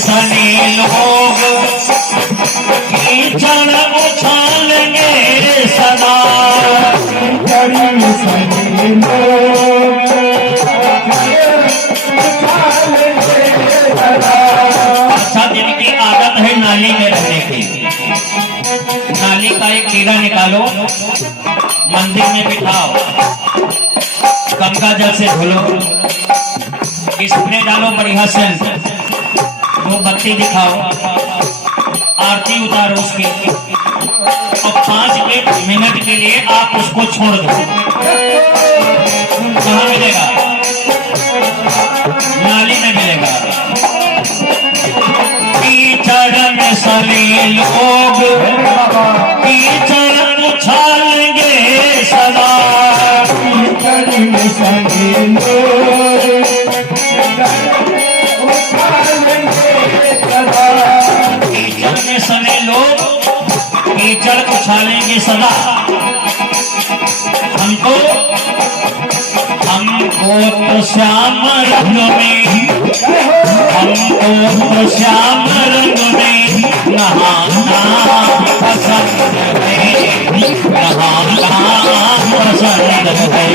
सने लोग कीचड़ उछालेंगे सदा। सने लोग अच्छा, जिनकी आदत है नाली में रहने की, नाली का एक कीड़ा निकालो, मंदिर में बिठाओ, गंगा जल से धुलो, स्प्रे डालो बढ़िया से, वो बत्ती दिखाओ, आरती उतारो उसकी, और 5 मिनट के लिए आप उसको छोड़ दो। कहाँ मिलेगा? नाली में मिलेगा। कीचड़ में सने लोग कीचड़ उछालेंगे सदा। कीचड़ में सने लोग कीचड़ में सने लोग कीचड़ उछालेंगे सदा। हमको तो श्याम रंग में, हमको तो श्याम रंग में नहाना पसंद है, नहाना पसंद है।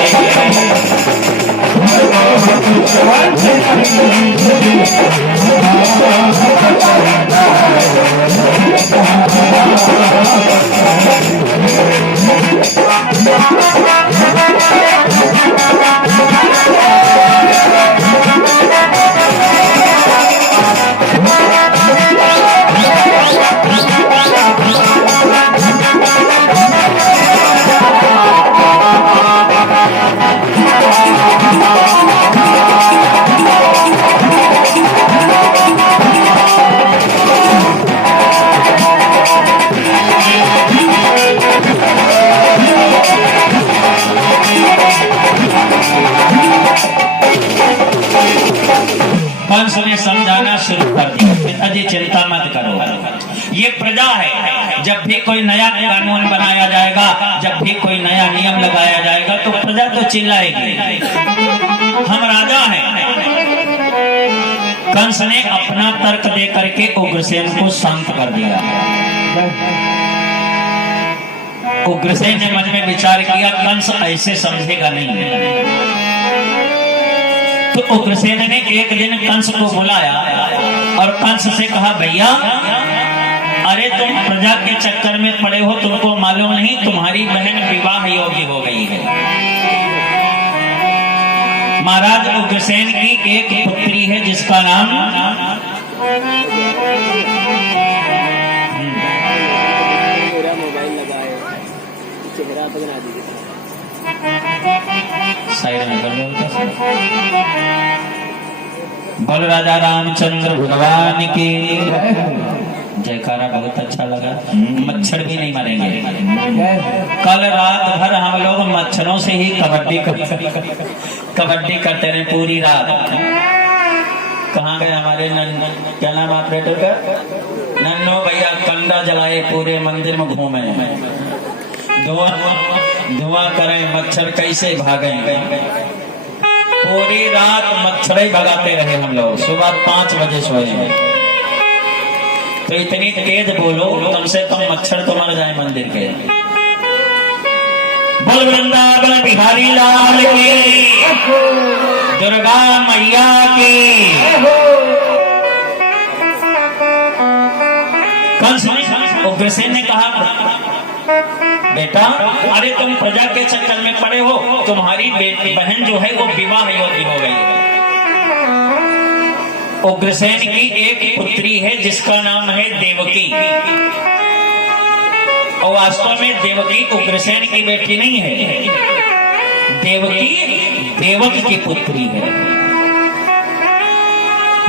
कंस ने समझाना शुरू कर दिया, पिताजी चिंता मत करो, ये प्रजा है। जब भी कोई नया कानून बनाया जाएगा, जब भी कोई नया नियम लगाया जाएगा, तो प्रजा तो चिल्लाएगी, हम राजा हैं। कंस ने अपना तर्क दे करके उग्रसेन को शांत कर दिया। उग्रसेन ने मन में विचार किया, कंस ऐसे समझेगा नहीं। तो उग्रसेन ने एक दिन कंस को बुलाया और कंस से कहा, भैया अरे तुम प्रजा के चक्कर में पड़े हो, तुमको मालूम नहीं तुम्हारी बहन विवाह योग्य हो गई है। महाराज उग्रसेन की एक पुत्री है जिसका नाम बोल राजा रामचंद्र भगवान की जयकारा। बहुत अच्छा लगा। मच्छर भी नहीं मरेंगे। कल रात भर हम लोग मच्छरों से ही कबड्डी करते रहे पूरी रात। कहाँ गए हमारे क्या नाम ऑपरेटर का? नन्नो भैया कंडा जलाए, पूरे मंदिर में घूमे, धुआं करें, मच्छर कैसे भागे। पूरी रात मच्छर ही भगाते रहे हम लोग। सुबह 5 बजे सोए हैं। तो इतनी तेज बोलो, कम से कम मच्छर तो मर जाए मंदिर के। बोल वृंदावन बिहारी लाल की, दुर्गा मैया की। कंस उग्रसेन ने कहा, बेटा अरे तुम प्रजा के चक्कर में पड़े हो, तुम्हारी बहन जो है वो विवाह योग्य हो गई है। उग्रसेन की एक पुत्री है जिसका नाम है देवकी, और वास्तव में देवकी उग्रसेन की बेटी नहीं है, देवकी देवक की पुत्री है।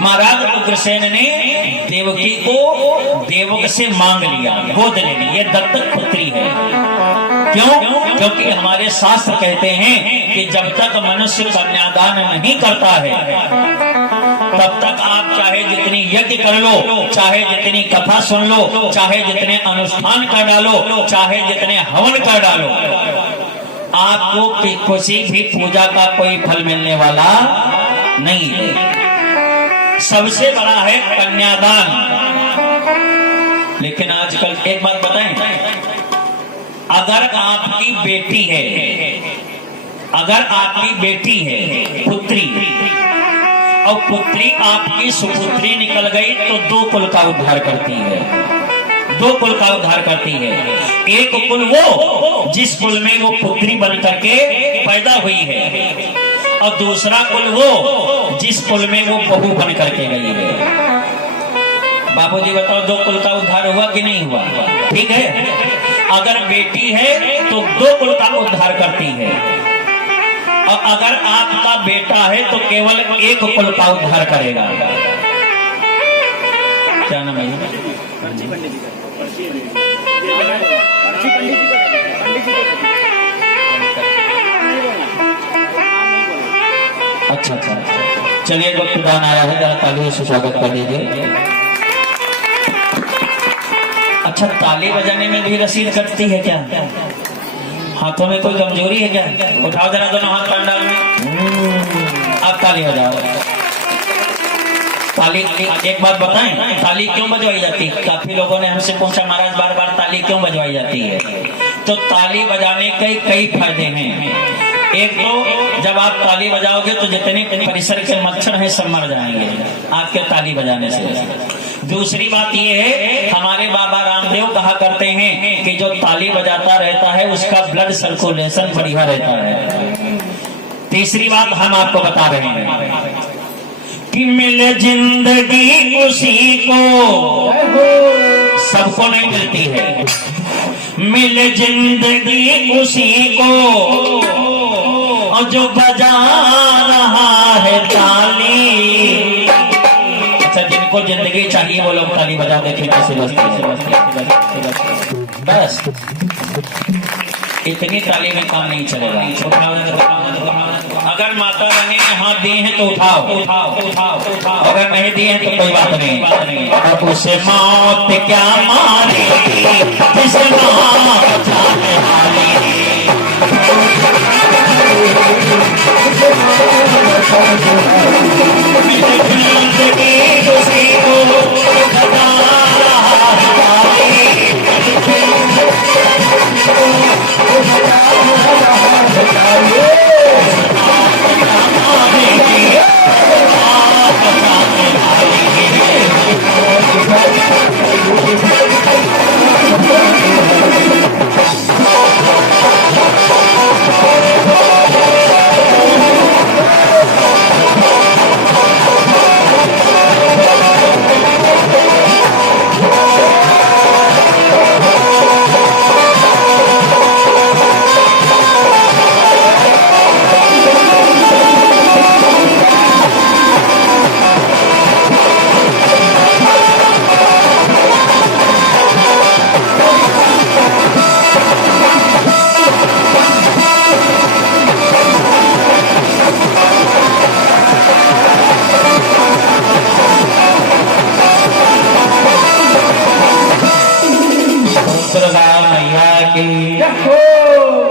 महाराज उग्रसेन ने देवकी को देवक से मांग लिया, गोद ले ली। ये दत्तक पुत्री है। क्यों? क्योंकि हमारे शास्त्र कहते हैं कि जब तक मनुष्य कन्यादान नहीं करता है, तब तक आप चाहे जितनी यज्ञ कर लो, चाहे जितनी कथा सुन लो, चाहे जितने अनुष्ठान कर डालो, चाहे जितने हवन कर डालो, आपको किसी भी पूजा का कोई फल मिलने वाला नहीं है। सबसे बड़ा है कन्यादान। लेकिन आजकल एक बात बताएं, अगर आपकी बेटी है, अगर आपकी बेटी है पुत्री, और पुत्री आपकी सुपुत्री निकल गई तो दो कुल का उद्धार करती है, दो कुल का उद्धार करती है। एक कुल वो जिस कुल में वो पुत्री बन करके पैदा हुई है, और दूसरा कुल वो जिस कुल में वो बहू बन करके गई है। बाबूजी बताओ, दो कुल का उद्धार हुआ कि नहीं हुआ? ठीक है, अगर बेटी है तो दो कुल का उद्धार करती है, और अगर आपका बेटा है तो केवल एक कुल का उद्धार करेगा। क्या नाम है? अच्छा अच्छा, चलिए वक्तदान आया है, जरा तालियों से स्वागत कर दीजिए। अच्छा, ताली बजाने में भी रसीद कटती है क्या? हाथों में कोई कमजोरी है क्या? उठाओ जरा दोनों हाथ पंडाल में, आप ताली बजाओ। ताली, एक बात बताएं, ताली क्यों बजवाई जाती है? काफी लोगों ने हमसे पूछा, महाराज बार बार ताली क्यों बजवाई जाती है? तो ताली बजाने के कई फायदे हैं। एक तो जब आप ताली बजाओगे तो जितने परिसर के मच्छर हैं सब मर जाएंगे आपके ताली बजाने से। दूसरी बात ये है, हमारे बाबा रामदेव कहा करते हैं कि जो ताली बजाता रहता है उसका ब्लड सर्कुलेशन बढ़िया रहता है। तीसरी बात हम आपको बता रहे हैं कि मिले जिंदगी उसी को, सबको नहीं मिलती है, मिले जिंदगी उसी को और जो बजा रहा है ताली। अच्छा, जिनको जिंदगी चाहिए वो लोग ताली बजा देखें कैसे बजती है। बस इतनी ताली में काम नहीं चलेगा। अगर माता रानी ने हाथ दिए हैं तो उठाओ उठाओ उठाओ उठाओ, अगर नहीं दिए हैं तो कोई बात नहीं। अब उसे मौत क्या मारे जिसे मौत जाने वाली।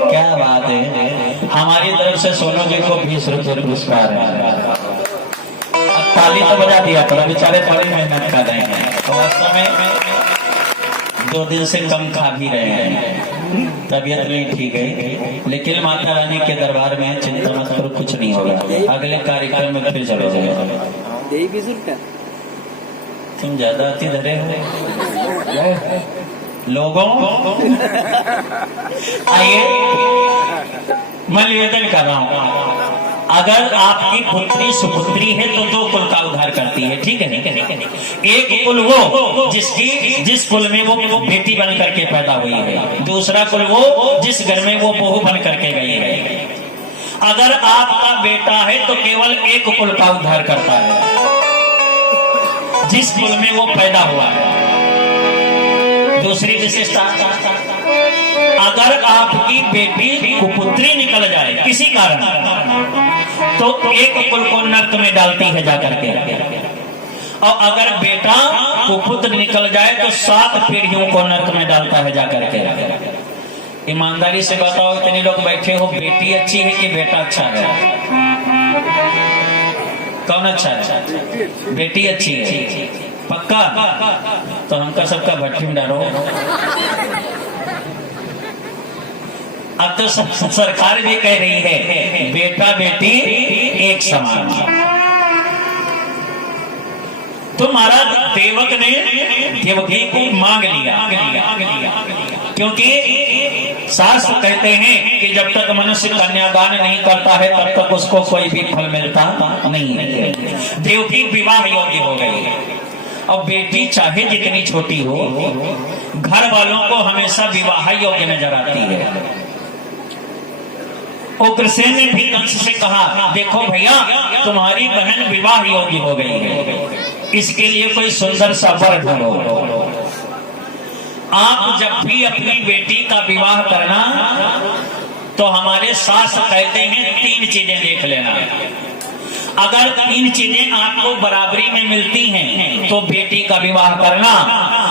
क्या बात है, हमारी तरफ से सोनू जी को 20 रुपये पुरस्कार है। अब ताली तो बजा दिया पर बेचारे बड़ी मेहनत कर रहे हैं, तो वास्तव में 2 दिन से कम खा भी रहे हैं, तबीयत नहीं ठीक है, लेकिन माता रानी के दरबार में चिंता मत करो, कुछ नहीं होगा। अगले कार्यक्रम में फिर चले जाएगा। तुम ज्यादा अति धरे हो लोगों। आइए, मैं निवेदन कर रहा हूं, अगर आपकी पुत्री सुपुत्री है तो 2 कुल का उद्धार करती है, ठीक है? एक कुल वो जिस कुल में वो बेटी बन करके पैदा हुई है, दूसरा कुल वो जिस घर में वो बहू बन करके गई है। अगर आपका बेटा है तो केवल एक कुल का उद्धार करता है, जिस कुल में वो पैदा हुआ है। दूसरी विशेषता, अगर आपकी बेटी कुपुत्री निकल जाए किसी कारण तो एक कुल को नर्क में डालती है जाकर के, और अगर बेटा कुपुत्र निकल जाए तो 7 पीढ़ियों को नर्क में डालता है जाकर के। ईमानदारी से बताओ, इतने लोग बैठे हो, बेटी अच्छी है कि बेटा अच्छा है? कौन अच्छा है? बेटी अच्छी है, पक्का? तो हमका सबका भट्टी में डालो। अब तो सरकार भी कह रही है बेटा बेटी एक समान। तो महाराज देवक ने देवकी को मांग लिया, क्योंकि शास्त्र कहते हैं कि जब तक मनुष्य कन्यादान नहीं करता है तब तक उसको कोई भी फल मिलता नहीं है। देवकी विवाह योग्य हो गई। और बेटी चाहे जितनी छोटी हो, घर वालों को हमेशा विवाह योग्य नजर आती है। उग्रसेन ने भी कंस से कहा, देखो भैया तुम्हारी बहन विवाह योग्य हो गई है, इसके लिए कोई सुंदर सा वर ढूंढो। आप जब भी अपनी बेटी का विवाह करना तो हमारे शास्त्र कहते हैं 3 चीजें देख लेना। अगर 3 चीजें आपको बराबरी में मिलती हैं तो बेटी का विवाह करना,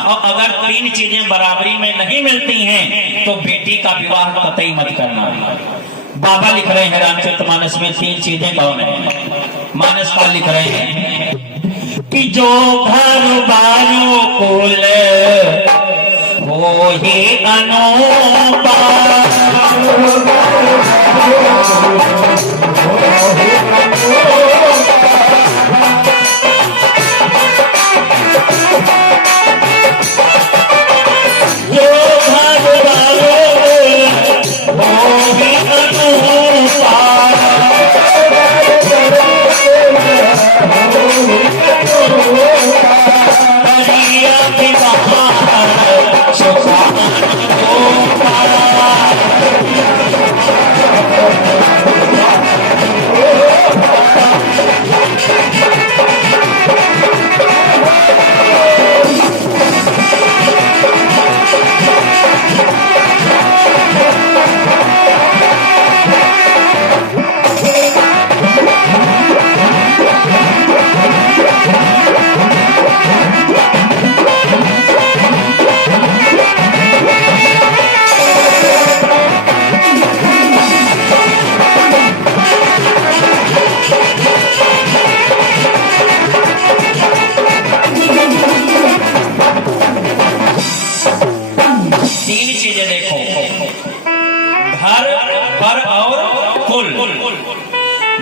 और अगर 3 चीजें बराबरी में नहीं मिलती हैं तो बेटी का विवाह कतई मत करना। बाबा लिख रहे हैं रामचरितमानस में 3 चीजें कौन है। मानसपाल लिख रहे हैं कि जो घर बारो कुल हो ही अनोपा,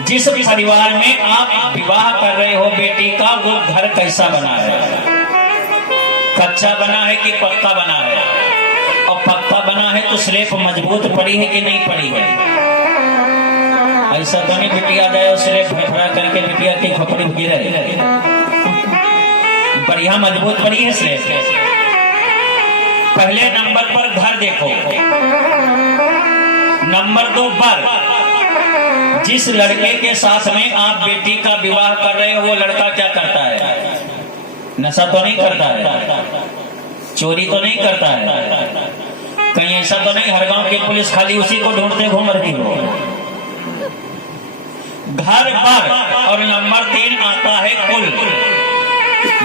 जिस परिवार में आप विवाह कर रहे हो बेटी का, वो घर कैसा बना है? कच्चा बना है कि पक्का बना है? और पक्का बना है तो स्लेब मजबूत पड़ी है कि नहीं पड़ी है? ऐसा तो नहीं बिटिया जाए और स्लेब भड़बड़ा करके बिटिया की खोपड़ी गिरे। बढ़िया मजबूत पड़ी है स्लेब। पहले नंबर पर घर देखो। नंबर 2 पर जिस लड़के के साथ में आप बेटी का विवाह कर रहे हो वो लड़का क्या करता है? नशा तो नहीं करता है, चोरी तो नहीं करता है, कहीं ऐसा तो नहीं हर गांव की पुलिस खाली उसी को ढूंढते घूम रही हो? घर पर। और नंबर 3 आता है कुल।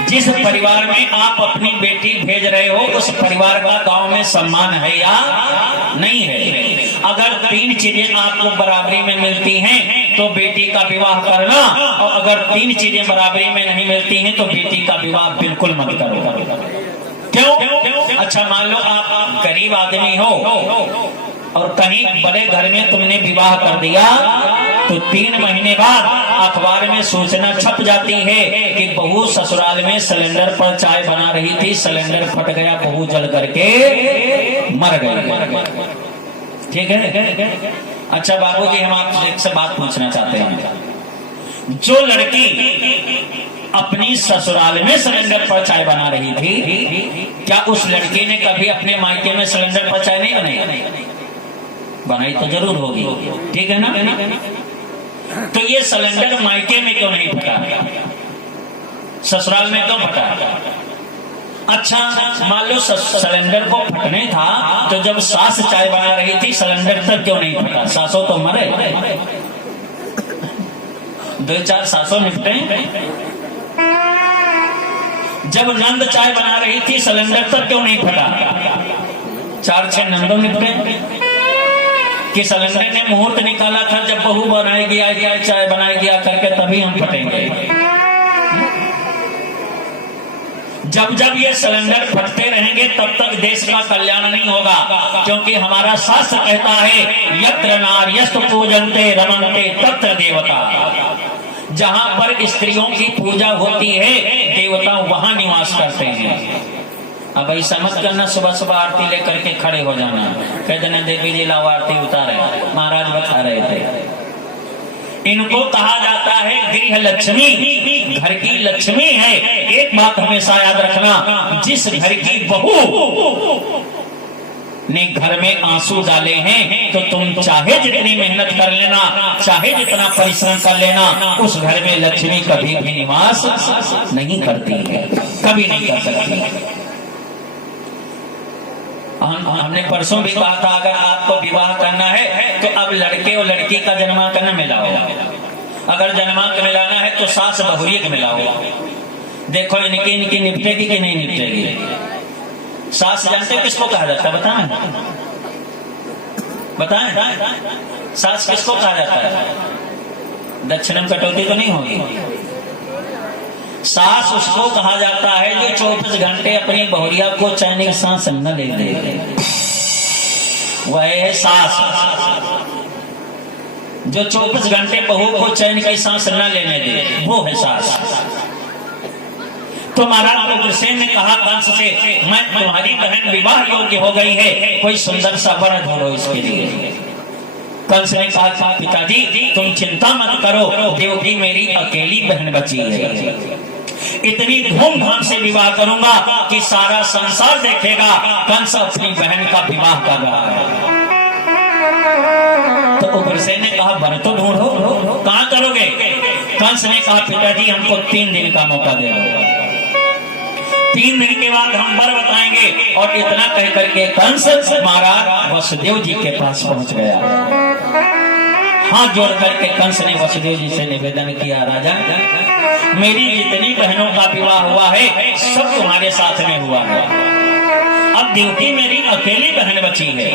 जिस परिवार में आप अपनी बेटी भेज रहे हो उस परिवार का गांव में सम्मान है या नहीं है? अगर 3 चीजें आपको बराबरी में मिलती हैं तो बेटी का विवाह करना, और अगर 3 चीजें बराबरी में नहीं मिलती हैं तो बेटी का विवाह बिल्कुल मत करो। क्यों? अच्छा मान लो आप गरीब आदमी हो और कहीं बड़े घर में तुमने विवाह कर दिया तो 3 महीने बाद अखबार में सूचना छप जाती है कि बहू ससुराल में सिलेंडर पर चाय बना रही थी, सिलेंडर फट गया, बहू जल करके मर गई। ठीक है? अच्छा बाबूजी, हम आपसे एक बात पूछना चाहते हैं। जो लड़की अपनी ससुराल में सिलेंडर पर चाय बना रही थी, क्या उस लड़की ने कभी अपने मायके में सिलेंडर पर चाय नहीं बनाई? बनाई तो जरूर होगी, ठीक है ना? तो ये सिलेंडर मायके में क्यों नहीं फटा, ससुराल में क्यों फटा? अच्छा मान लो सिलेंडर को फटने था तो जब सास चाय बना रही थी सिलेंडर तक क्यों नहीं फटा? सासों तो मरे, 2-4 सासों निपटे। जब नंद चाय बना रही थी सिलेंडर तक क्यों नहीं फटा? 4-6 नंदों निपटे। कि सिलेंडर ने मुहूर्त निकाला था जब बहू बनाएगी या चाय बनाएगी करके तभी हम फटेंगे। जब जब ये सिलेंडर फटते रहेंगे तब तक देश का कल्याण नहीं होगा, क्योंकि हमारा शास्त्र कहता है यत्र नार्यस्तु पूजन्ते रमन्ते तत्र देवता। जहां पर स्त्रियों की पूजा होती है देवता वहां निवास करते हैं। अब ऐसा मत करना सुबह सुबह आरती लेकर के खड़े हो जाना, कह देना देवी जी लाओ आरती उतारे, महाराज बता रहे थे। इनको कहा जाता है गृह लक्ष्मी, घर की लक्ष्मी है। एक बात हमेशा याद रखना, जिस घर की बहू ने घर में आंसू डाले हैं तो तुम चाहे जितनी मेहनत कर लेना, चाहे जितना परिश्रम कर लेना, उस घर में लक्ष्मी कभी भी निवास नहीं करती है, कभी नहीं कर सकती। हमने परसों भी कहा था अगर आपको विवाह करना है तो अब लड़के और लड़की का जन्मांकन मिलाओ। अगर जन्मांक मिलाना है तो सास बहुरी को मिलाओ। देखो इनकी निपटेगी कि नहीं निपटेगी। सास जानते किसको कहा जाता है? बताएं सास किसको कहा जाता है? दक्षिणम कटौती तो नहीं होगी। सास उसको कहा जाता है जो 24 घंटे अपनी बहुरिया को चैन की सांस न ले दे, वह है सास। जो 24 घंटे बहू को चैन की सांस न लेने दे वो है सास। तो महाराज उग्रसेन ने कहा कंस से, मैं तुम्हारी बहन विवाह योग्य हो गई है, कोई सुंदर सा वर ढूंढो इसके लिए। कंस ने कहा पिताजी तुम चिंता मत करो, देवकी मेरी अकेली बहन बची है, इतनी धूमधाम से विवाह करूंगा कि सारा संसार देखेगा कंस अपनी बहन का विवाह कर रहा है। तो उग्रसेन ने कहा वर तो ढूंढो, कहां करोगे? कंस ने कहा पिताजी हमको 3 दिन का मौका दे दो, 3 दिन के बाद हम वर बताएंगे। और इतना कह करके कंस महाराज वसुदेव जी के पास पहुंच गया। हाथ जोड़ करके कंस ने वसुदेव जी से निवेदन किया, राजा मेरी जितनी बहनों का विवाह हुआ है सब तुम्हारे साथ में हुआ है, अब देवकी मेरी अकेली बहन बची है,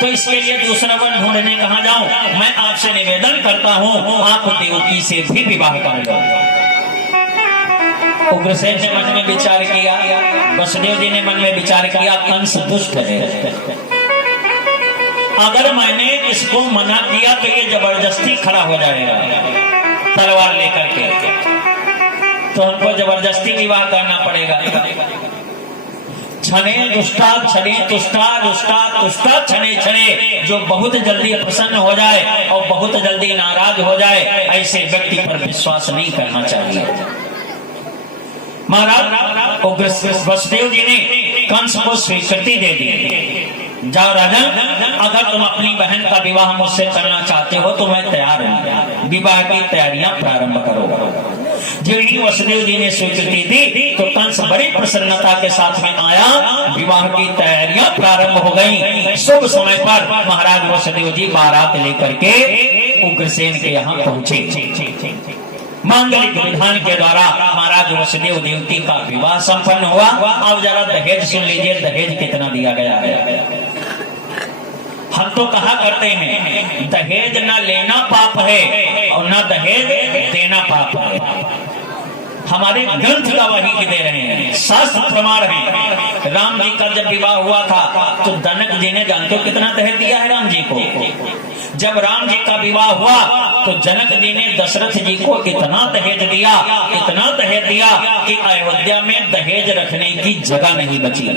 तो इसके लिए दूसरा वर ढूंढने कहां जाऊं? मैं आपसे निवेदन करता हूं आप देवकी से भी विवाह कर लो। उग्रसेन ने मन में विचार किया, वसुदेव जी ने मन में विचार किया कंस दुष्ट है, अगर मैंने इसको मना किया तो ये जबरदस्ती खड़ा हो जाएगा तलवार लेकर के, तो हमको जबरदस्ती विवाह करना पड़ेगा। छने दुष्टा छने तुष्टा रुष्टा तुष्टा छने छने, जो बहुत जल्दी प्रसन्न हो जाए और बहुत जल्दी नाराज हो जाए, ऐसे व्यक्ति पर विश्वास नहीं करना चाहिए। महाराज वसुदेव जी ने कंस को स्वीकृति दे दी, जाओ राजा अगर तुम अपनी बहन का विवाह मुझसे करना चाहते हो तो मैं तैयार हूं, विवाह की तैयारियां प्रारंभ करो। जी वसुदेव जी ने स्वीकृति दी तो कंस बड़ी प्रसन्नता के साथ में आया, विवाह की तैयारियां प्रारंभ हो गई। शुभ समय पर महाराज वसुदेव जी बारात लेकर के उग्रसेन के यहाँ पहुंचे। मांगलिक विधान के द्वारा महाराज वसुदेव देवकी का विवाह संपन्न हुआ। अब जरा दहेज सुन लीजिए, दहेज कितना दिया गया है। हम तो कहा करते हैं दहेज न लेना पाप है और न दहेज देना पाप है। हमारे ग्रंथ का वही दे रहे हैं, शास्त्र प्रमाण है। राम जी का जब विवाह हुआ था तो जनक जी ने जानते हो कितना दहेज दिया है राम जी को। जब राम जी का विवाह हुआ तो जनक जी ने दशरथ जी को इतना दहेज दिया, इतना दहेज दिया कि अयोध्या में दहेज रखने की जगह नहीं बची।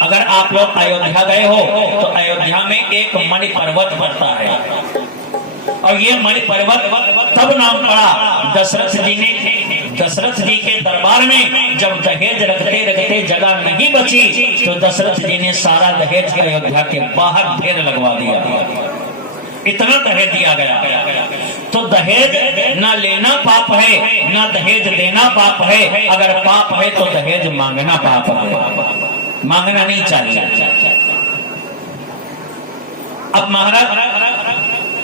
अगर आप लोग अयोध्या गए हो तो अयोध्या में एक मणि पर्वत पड़ता है, और ये मणि पर्वत तब नाम पड़ा दशरथ जी के दरबार में जब दहेज रखते रखते जगह नहीं बची तो दशरथ जी ने सारा दहेज अयोध्या के बाहर ढेर लगवा दिया। इतना दहेज दिया गया। तो दहेज ना लेना पाप है, ना दहेज देना पाप है। अगर पाप है तो दहेज मांगना पाप है, मांगना नहीं चाहिए। अब महाराज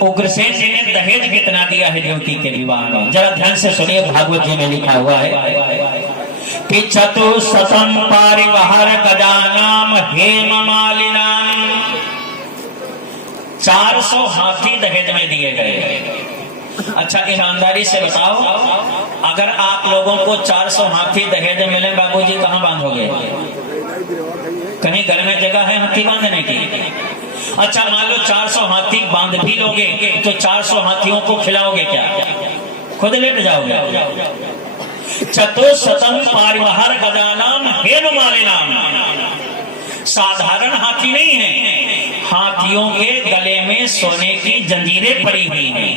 उग्रसेन जी ने दहेज कितना दिया है देवकी के विवाह में, जरा ध्यान से सुनिए। भागवत जी में लिखा हुआ है कि चतुशतम पारिवार गजानाम हेम मालिनाम 400 हाथी दहेज में दिए गए। अच्छा ईमानदारी से बताओ, अगर आप लोगों को 400 हाथी दहेज में मिले, बाबूजी कहाँ बांधोगे? कहीं घर में जगह है हाथी बांधने की? अच्छा मान लो 400 हाथी बांध भी लोगे तो 400 हाथियों को खिलाओगे क्या? खुद लेट जाओगे। चतुशतम पारिवार गजानाम हेनुमालिनाम, साधारण हाथी नहीं है, हाथियों के गले में सोने की जंजीरें पड़ी हुई हैं।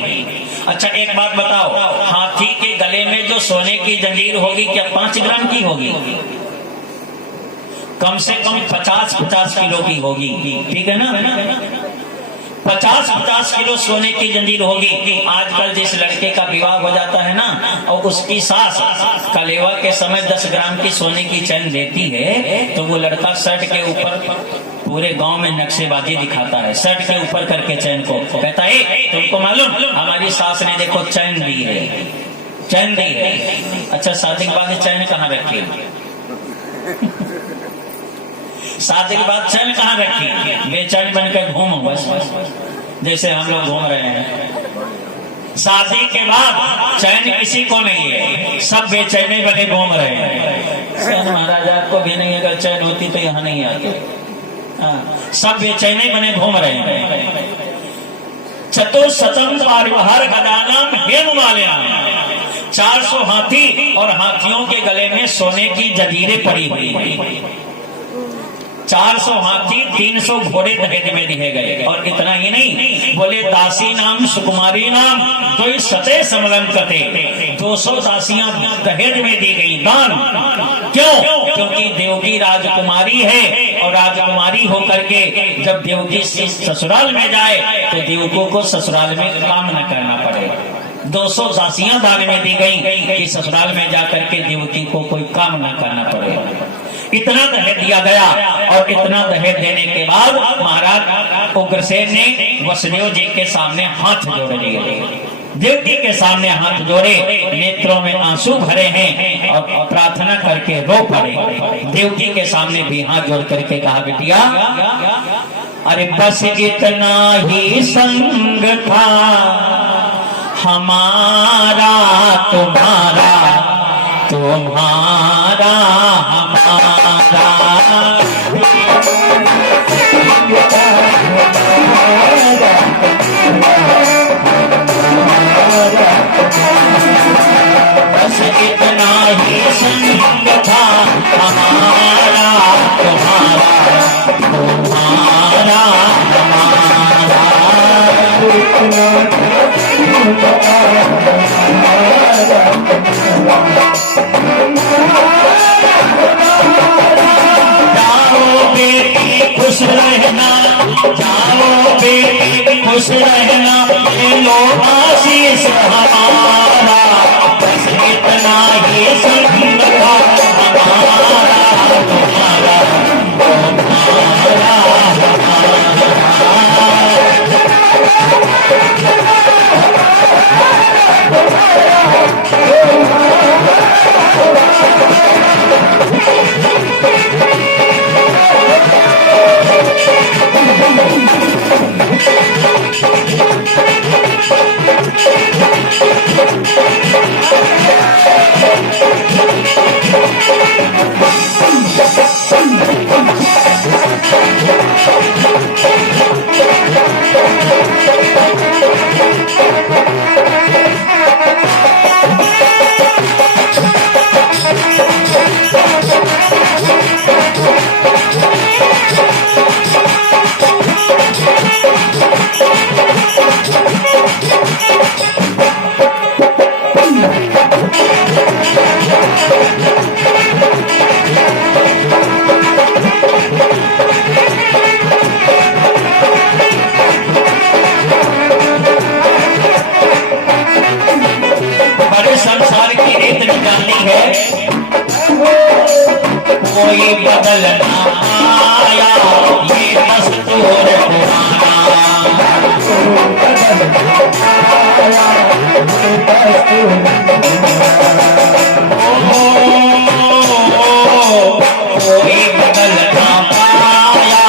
अच्छा एक बात बताओ, हाथी के गले में जो सोने की जंजीर होगी क्या 5 ग्राम की होगी? कम से कम 50-50 किलो की होगी, ठीक है ना? 50-50 किलो सोने की जंजीर होगी। आजकल जिस लड़के का विवाह हो जाता है ना और उसकी सास कलेवा के समय 10 ग्राम की सोने की चैन देती है, तो वो लड़का शर्ट के ऊपर पूरे गांव में नक्शेबाजी दिखाता है, शर्ट के ऊपर करके चैन को कहता है तुमको मालूम हमारी सास ने देखो चैन दी है, चैन दी है। अच्छा शादी के बाद चैन कहाँ रखी? शादी के बाद चैन कहाँ रखी? बेचैन बनकर घूमो बस, जैसे हम लोग घूम रहे हैं। शादी के बाद चैन किसी को नहीं है, सब बेचैने बने घूम रहे हैं। महाराज आपको भी नहीं, अगर चैन होती तो यहाँ नहीं आती। सब बेचैने बने घूम रहे हैं। चतुशतम पारिवार गदानाम हेनुमालिनाम, 400 हाथी और हाथियों के गले में सोने की जंजीरें पड़ी हुई हैं। 400 हाथी 300 घोड़े दहेज में दिए गए। और इतना ही नहीं, बोले दासी नाम सुकुमारी नाम तो सते समलम कते, 200 दासियां दहेज में दी गई, दान। क्यों? क्योंकि देवकी राजकुमारी है और राजकुमारी होकर के जब देवकी ससुराल में जाए तो देवकों को ससुराल में काम न करना पड़े। 200 दासियां दान में दी गई कि ससुराल में जाकर के देवकी को कोई काम न करना पड़े। इतना दहेज दिया गया और इतना दहेज देने के बाद महाराज उग्रसेन ने वसुदेव जी के सामने हाथ जोड़ लिए, देवकी के सामने हाथ जोड़े, नेत्रों में आंसू भरे हैं और प्रार्थना करके रो पड़े। देवकी के सामने भी हाथ जोड़ करके कहा बिटिया अरे बस इतना ही संग था हमारा तुम्हारा, तुम्हारा हमारा, बस इतना ही संग था हमारा तुम्हारा, तुम्हारा हमारा। जाओ बेटी खुश रहना, जाओ बेटी खुश रहना, ले लो आशीष हमारा, बस इतना ही संग था हमारा तुम्हारा, तुम्हारा संसार की रीत निकालनी है, कोई बदल ना आया ये दस्तूर पुराना, कोई बदल ना पाया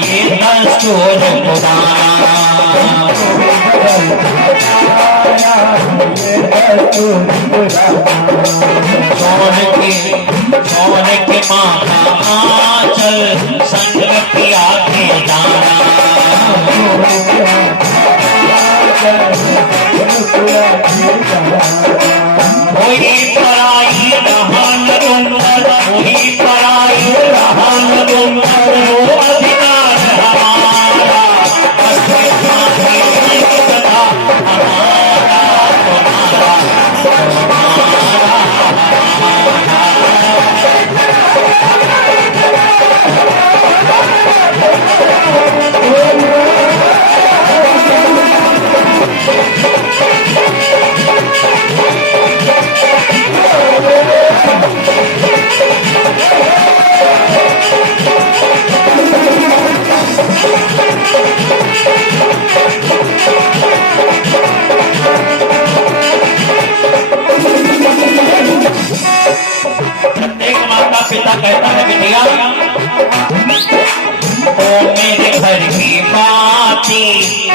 ये दस्तूर पुराना। सोन के माथा आंचल संग किया के दाना कोई पराई रहन उमर कोई पराई रहन उमर वो अधिकार हमारा अस्तित्व में सदा हमारा पिता कहता है बिटिया ओ मेरे घर की बाती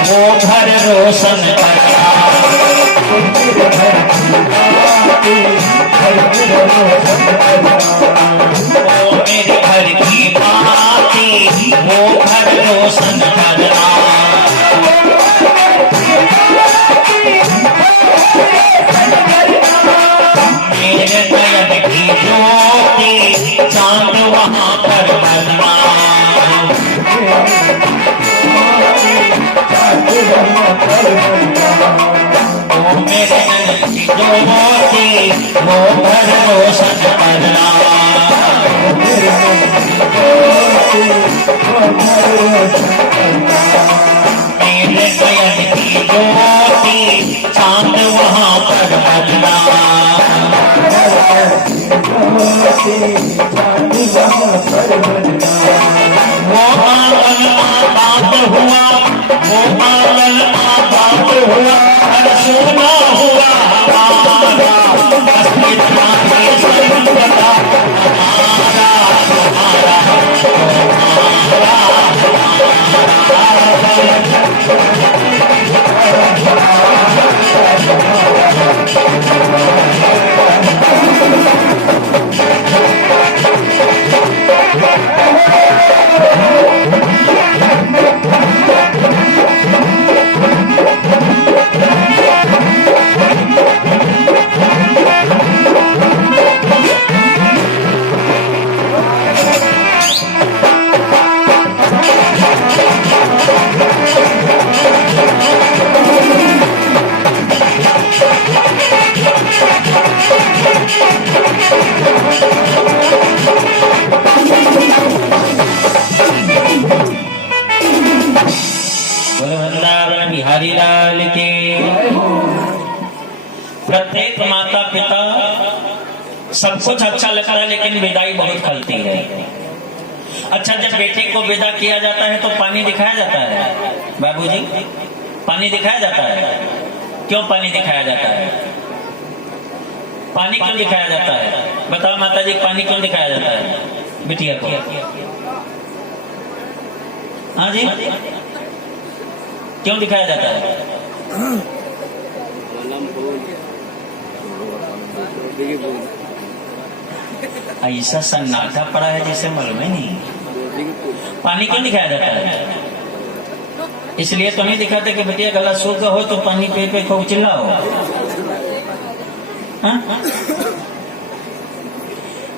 वो घर रोशन करना ओ मेरे घर की बाती वो घर रोशन करना मेरे नयन की ज्योति चांद वहां पर बनना ओ मेरे नयन की ज्योति वो घर रोशन करना मेरे नयन की ज्योति चांद वहां पर बनना वो आंगन आबाद हुआ वो आंगन आबाद हुआ हर सोना हुआ हमारा अस्तित्व में संपदा हमारा बिहारी लाल के प्रत्येक माता पिता सब कुछ अच्छा लगता है लेकिन विदाई बहुत खलती है। अच्छा, जब बेटे को विदा किया जाता है तो पानी दिखाया जाता है बाबूजी, पानी दिखाया जाता है। क्यों पानी दिखाया जाता है? पानी क्यों दिखाया जाता है? बताओ माता जी, पानी क्यों दिखाया जाता है बिटिया को? हाँ जी, क्यों दिखाया जाता है? ऐसा सन्नाटा पड़ा है जैसे मालूम ही नहीं। पानी क्यों दिखाया जाता है? इसलिए तो नहीं दिखाते कि बेटिया गला सूख हो तो पानी पे खूब चिल्लाओ। हाँ?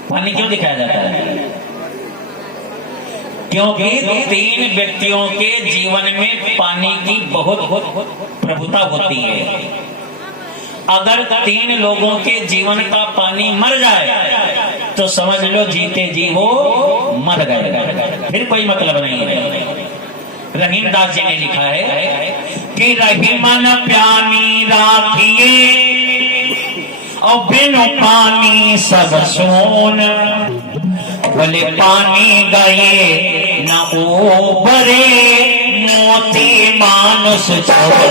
पानी क्यों दिखाया जाता है? क्योंकि 3 व्यक्तियों के जीवन में पानी की बहुत प्रभुता होती है। अगर 3 लोगों के जीवन का पानी मर जाए तो समझ लो जीते जी वो मर गए, फिर कोई मतलब नहीं है। रहीम दास जी ने लिखा है कि रहीमन प्यानी राखिए और बिनु पानी सब सोन, बोले पानी गए न ऊपरे मोती मानुष छोड़।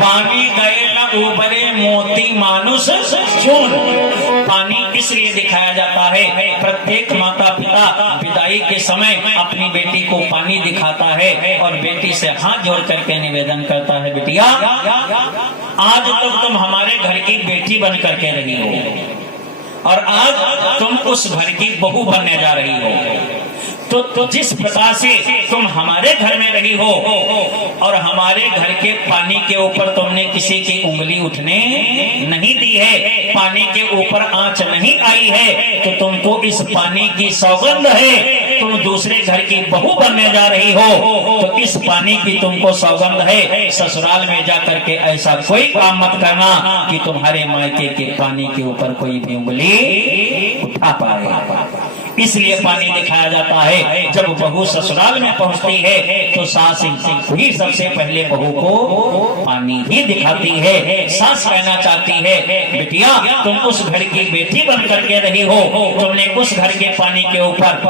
पानी गए न ऊपरे मोती मानुष छोड़। पानी इसलिए दिखाया जाता है, प्रत्येक माँ समय अपनी बेटी को पानी दिखाता है और बेटी से हाथ जोड़ करके निवेदन करता है, बिटिया आज तक तुम हमारे घर की बेटी बन करके रही हो और आज तुम उस घर की बहू बनने जा रही हो। तो जिस प्रकार से तुम हमारे घर में रही हो और हमारे घर के पानी के ऊपर तुमने किसी की उंगली उठने नहीं दी है, पानी के ऊपर आंच नहीं आई है, तो तुमको इस पानी की सौगंध है, तुम दूसरे घर की बहू बनने जा रही हो, तो इस पानी की तुमको सौगंध है। ससुराल में जाकर के ऐसा कोई काम मत करना कि तुम्हारे मायके के पानी के ऊपर कोई भी उंगली उठा पाए। इसलिए पानी दिखाया जाता है। जब बहू ससुराल में पहुंचती है तो सास ही सबसे पहले बहू को पानी ही दिखाती है। सास कहना चाहती है, बिटिया तुम उस घर की बेटी बन करके रही हो, तुमने उस घर के पानी के ऊपर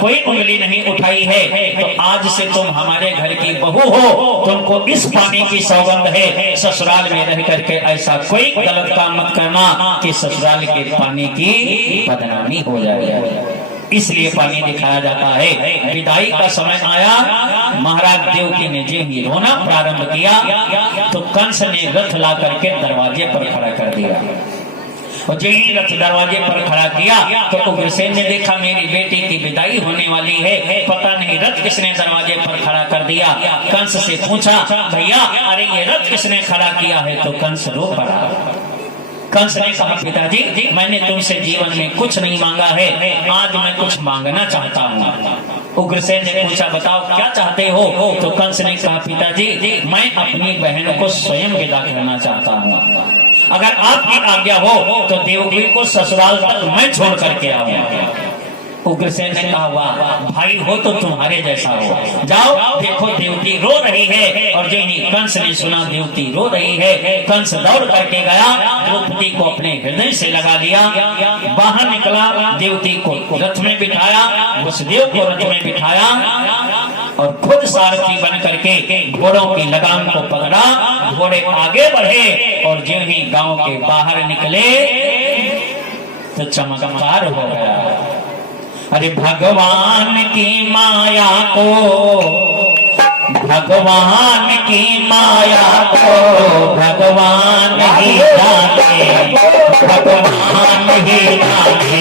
कोई उंगली नहीं उठाई है, तो आज से तुम हमारे घर की बहू हो, तुमको इस पानी की सौगंध है। ससुराल में रह करके ऐसा कोई गलत काम मत करना कि ससुराल के पानी की बदनामी हो जाए। इसलिए पानी दिखाया जाता है। विदाई का समय आया, महाराज देवकी ने जो ही रोना प्रारंभ किया तो कंस ने रथ ला करके दरवाजे पर खड़ा कर दिया और जो ही रथ दरवाजे पर खड़ा किया तो उग्रसेन ने देखा मेरी बेटी की विदाई होने वाली है, पता नहीं रथ किसने दरवाजे पर खड़ा कर दिया। कंस से पूछा, भैया अरे ये रथ किसने खड़ा किया है? तो कंस रो पड़ा। कंस ने कहा, पिताजी मैंने तुमसे जीवन में कुछ नहीं मांगा है, आज मैं कुछ मांगना चाहता हूँ। उग्रसेन ने पूछा, बताओ क्या चाहते हो? तो कंस ने कहा, पिताजी मैं अपनी बहन को स्वयं विदा करना चाहता हूँ, अगर आपकी आज्ञा हो तो देवकी को ससुराल तक मैं छोड़ करके आऊंगा। उग्रसेन ने कहा, वाह भाई हो तो तुम्हारे जैसा हो, जाओ देखो देवकी रो रही है। और जो ही कंस ने सुना देवकी रो रही है, कंस दौड़ करके गया, द्रौपदी को अपने हृदय से लगा लिया, बाहर निकला, देवकी को रथ में बिठाया, वसुदेव को रथ में बिठाया और खुद सारथी बन करके घोड़ों की लगाम को पकड़ा। घोड़े आगे बढ़े और जो ही गांव के बाहर निकले तो चमत्कार हो गया। अरे भगवान की माया को, भगवान की माया को भगवान ही जाने, भगवान ही जाने।